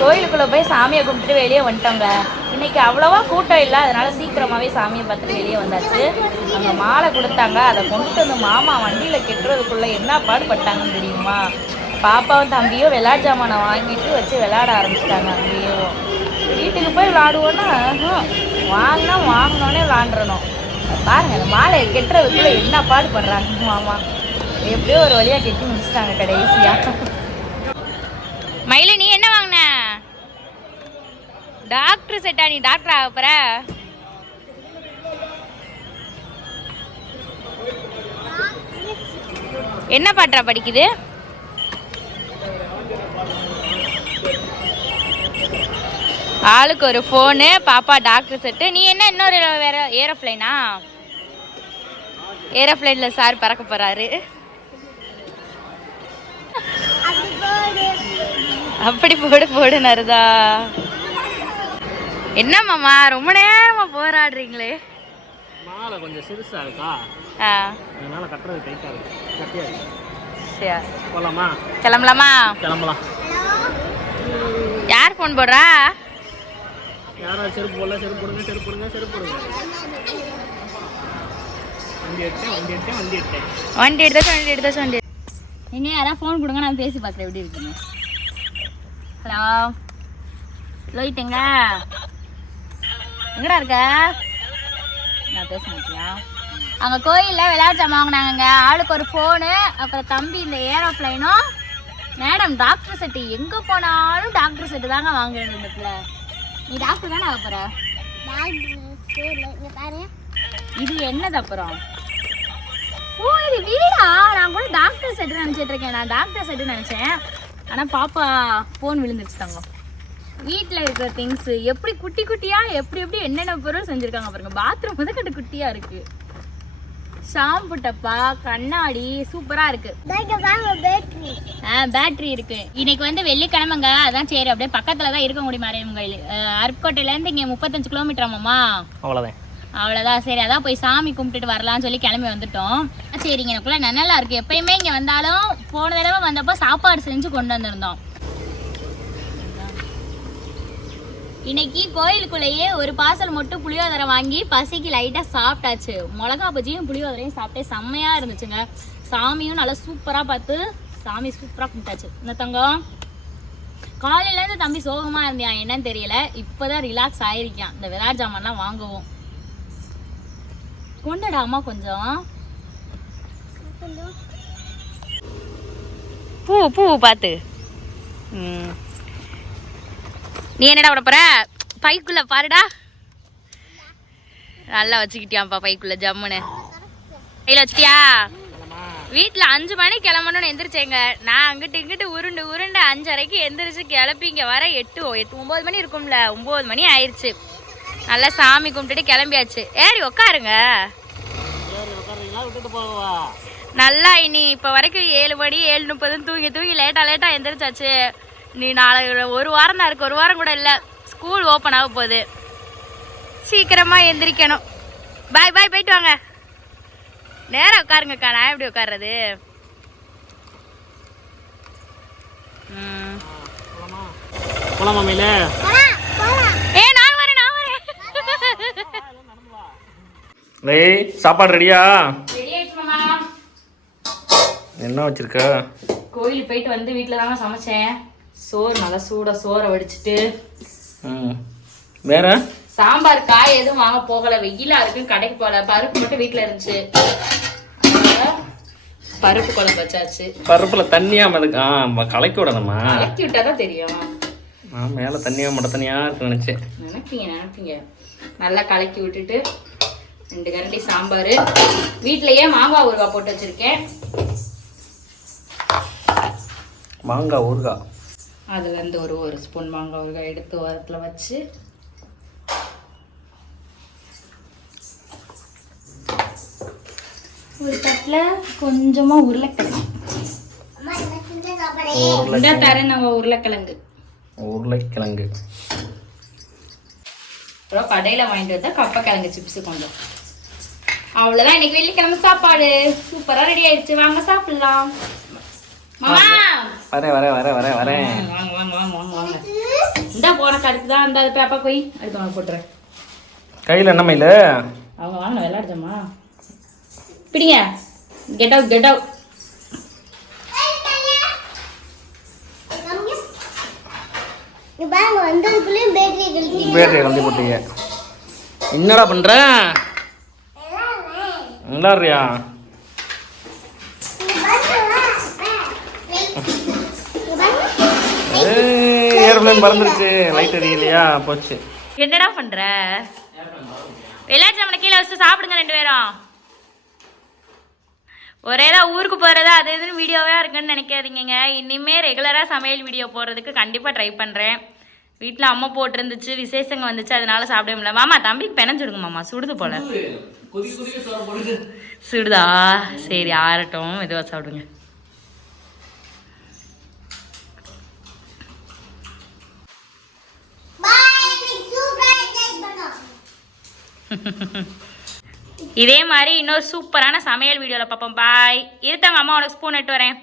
கோயிலுக்குள்ளே போய் சாமியை கும்பிட்டு வெளியே வந்துட்டோங்க. இன்றைக்கி அவ்வளோவா கூட்டம் இல்லை, அதனால் சீக்கிரமாகவே சாமியை பார்த்துட்டு வெளியே வந்தாச்சு. அங்கே மாலை கொடுத்தாங்க, அதை கொண்டுட்டு வந்து மாமா வண்டியில் கெட்டுறதுக்குள்ளே என்ன பாடுபட்டாங்கன்னு தெரியுமா? பாப்பாவும் தம்பியும் விளையாட்டு ஜாமானை வாங்கிட்டு வச்சு விளையாட ஆரம்பிச்சிட்டாங்க. அங்கேயும் வீட்டுக்கு போய் விளாடுவோன்னா வாங்கினோடனே விளாண்டுறணும். பாருங்கள், அந்த மாலையை கெட்டுறதுக்குள்ளே என்ன பாடுபடுறாங்க மாமா. எப்படியோ ஒரு வழியாக கெட்டி முடிச்சிட்டாங்க கடைசியாக. மயிலு, நீ என்ன வாங்கின? டாக்டர் செட்டா? நீ டாக்டர் ஆக போற? என்ன பாட்டா படிக்குது? ஆளுக்கு ஒரு ஃபோனு, பாப்பா டாக்டர் செட்டு. நீ என்ன இன்னொரு வேற ஏரோப்ளைனா? ஏரோப்ளைனில் சார் பறக்க போறாரு. அப்படி போடு நருதா. என்ன மாமா ரொம்ப நேரமா போராடுறீங்களே? மாலை கொஞ்சம் சிறுசா இருக்கா, அதனால கட்டுறது டைட்டா இருக்கு. கட்டியா இருக்கு. சரி, போலாமா? கிளம்பலாமா? கிளம்பலாம். யார் ஃபோன் போடுறா? யாரா? செருப்பு போடல. செருப்பு போடுங்க, செருப்பு போடுங்க, செருப்பு போடுங்க. வண்டி எடுத்தாச்சு. எங்க யாராவது ஃபோன் கொடுங்க, நான் பேசி பார்க்குறேன் எப்படி இருக்குங்க. ஹலோ லோயிட்டுங்க, எங்கடா இருக்க? நான் பேச மாட்டியா? அங்கே கோயிலில் விளையாட்டு ஜாமான் வாங்கினாங்க, ஆளுக்கு ஒரு ஃபோனு, அப்புறம் தம்பி இந்த ஏரோப்ளைனும். மேடம் டாக்டர் செட்டு, எங்கே போனாலும் டாக்டர் செட்டு தாங்க வாங்குறது இந்த பிள்ளை. நீ டாக்டர் தானே ஆக போகிற? இது என்னது அப்புறம்? ஓ, இது வீடா? நான் கூட டாக்டர் செட்டு நினச்சிட்டு இருக்கேன். நான் டாக்டர் செட்டு நினச்சேன். ஆனால் பாப்பா ஃபோன் விழுந்துருச்சுட்டாங்க. வீட்டில் இருக்கிற திங்ஸு எப்படி குட்டி குட்டியாக எப்படி என்னென்ன பொருள் செஞ்சுருக்காங்க பாருங்க. பாத்ரூம் முதற்கட்டு குட்டியாக இருக்குது. ஷாம்பு டப்பா, கண்ணாடி சூப்பராக இருக்குது. பேட்ரி இருக்குது. இன்னைக்கு வந்து வெள்ளிக்கிழமைங்க, அதான் சரி அப்படியே பக்கத்தில் தான் இருக்க முடியும். மாரியம்மன் கோயில் அருப்புக்கோட்டையிலேருந்து இங்கே 35 கிலோமீட்டராமாம்மா. அவ்வளோதான். சரி, அதான் போய் சாமி கும்பிட்டுட்டு வரலான்னு சொல்லி கிளம்பி வந்துட்டோம். சரிங்க, எனக்குள்ள நல்லா இருக்குது. எப்பயுமே இங்கே வந்தாலும் போன தடவை வந்தப்போ சாப்பாடு செஞ்சு கொண்டு வந்திருந்தோம். இன்னைக்கு கோயிலுக்குள்ளேயே ஒரு பார்சல் மட்டும் புளியோதரை வாங்கி பசிக்கு லைட்டாக சாப்பிட்டாச்சு. மிளகா பஜ்ஜியும் புளியோதரையும் சாப்பிட்டே செம்மையாக இருந்துச்சுங்க. சாமியும் நல்லா சூப்பராக பார்த்து சாமி சூப்பராக கும்பிட்டாச்சு. இந்த தங்கம் காலையிலேருந்து தம்பி சோகமாக இருந்தியான், என்னன்னு தெரியல. இப்போதான் ரிலாக்ஸ் ஆயிருக்கான். இந்த விளையாட்டு ஜாமான்லாம் வாங்குவோம். கொண்டடாமா கொஞ்சம் பூ பார்த்து. நீ என்னடா விட போற? பைக்குள்ள பாருடா. நல்லா வச்சுக்கிட்டியாப்பா பைக்குள்ள ஜம்முன்னு. கையில் வச்சிட்டியா? வீட்டில் 5 மணிக்கு கிளம்பணும்னு எந்திரிச்சேங்க. நான் இங்கிட்டு உருண்டு 5:30க்கு எந்திரிச்சு கிளப்பி இங்கே வர 8-9 மணி இருக்கும்ல. 9 மணி ஆயிடுச்சு. நல்லா சாமி கும்பிட்டுட்டு கிளம்பியாச்சு. ஏறி உக்காருங்க. நல்லா இனி இப்போ வரைக்கும் 7 மணி 7:30 தூங்கி லேட்டாக எந்திரிச்சாச்சு. நீ நாளை 1 வாரம் தான் இருக்குது, 1 வாரம் கூட இல்லை. ஸ்கூல் ஓப்பன் ஆக போகுது. சீக்கிரமாக எந்திரிக்கணும். பாய் போயிட்டு வாங்க. நேரம் உட்காருங்கக்கா. நான் எப்படி உட்கார்றது? சாப்பாடு ரெடியா? என்ன வச்சிருக்க? கோயிலுக்கு போயிட்டு வந்து வீட்டில் தாங்க சமைச்சேன். சோறு நல்லா சோறை வடிச்சிட்டு, வேற சாம்பார் காய் எதுவும் வாங்க போகல, வெயிலா இருக்கு, கடைக்கு போகல. பருப்பு மட்டும் வீட்டில் இருந்துச்சு, பருப்பு குழம்பு வச்சாச்சு. பருப்புல தண்ணியா கலக்கி விடணுமா? கலக்கி விட்டாதான் தெரியும். மேல தண்ணியா மட்டும் தனியா இருக்கு நினைச்சேன். நினைப்பீங்க. நல்லா கலக்கி விட்டுட்டு 2 கரண்டி சாம்பார். வீட்டிலேயே மாங்காய் ஊறுகாய் போட்டு வச்சிருக்கேன். மாங்காய் ஊறுகாய், அதுலேருந்து ஒரு ஸ்பூன் மாங்காய் ஊறுகாய் எடுத்து ஓரத்தில் வச்சு, ஒரு தட்டில் கொஞ்சமாக உருளைக்கிழங்கு தரேன். நம்ம உருளைக்கிழங்கு அப்புறம் கடையில் வாங்கிட்டு வந்தா கப்பக்கிழங்கு சிப்ஸு கொஞ்சம். அவ்வளோதான் இன்னைக்கு வெள்ளிக்கிழமை சாப்பாடு. சூப்பராக ரெடி ஆயிடுச்சு. வாங்க சாப்பிடலாம். மாமா வரேன் வரேன் வரேன் வரேன் வரேன். வாங்க வாங்க வாங்க வாங்க வாங்க. இந்த போனக்கு அடுத்து தான் அந்த பேப்பா போய் அடுத்து வாங்க போட்டுறேன். கையில் என்ன மயில்? அவங்க வாங்க விளையாடுச்சம்மா. பிடிங்க. Get out get out. Battery கலந்து போட்டீங்க. என்னடா பண்ற? நல்லாடுறியா? ஏர்பிளேன் பறந்துருச்சு. லைட் எரியலையா? போச்சு. என்னடா பண்ற? விளையாட்டு நம்ம கீழே வச்சு சாப்பிடுங்க 2 பேரும். ஒரேதான் ஊருக்கு போகிறதா அது இதுன்னு வீடியோவாக இருக்குன்னு நினைக்காதீங்க. இனிமேல் ரெகுலராக சமையல் வீடியோ போடுறதுக்கு கண்டிப்பாக ட்ரை பண்ணுறேன். வீட்டில் அம்மா போட்டிருந்துச்சு, விசேஷங்க வந்துச்சு, அதனால சாப்பிட முடியல. மாமா தம்பிக்கு பெனஞ்சுடுங்க மாமா, சுடுது போல. சுடுதா? சரி ஆறட்டும், மெதுவாக சாப்பிடுங்க. இதே மாதிரி இன்னொரு சூப்பரான சமையல் வீடியோவில் பார்ப்போம். பாய். இருத்தாங்க அம்மா, உனக்கு ஸ்பூன் எடுத்து வரேன்.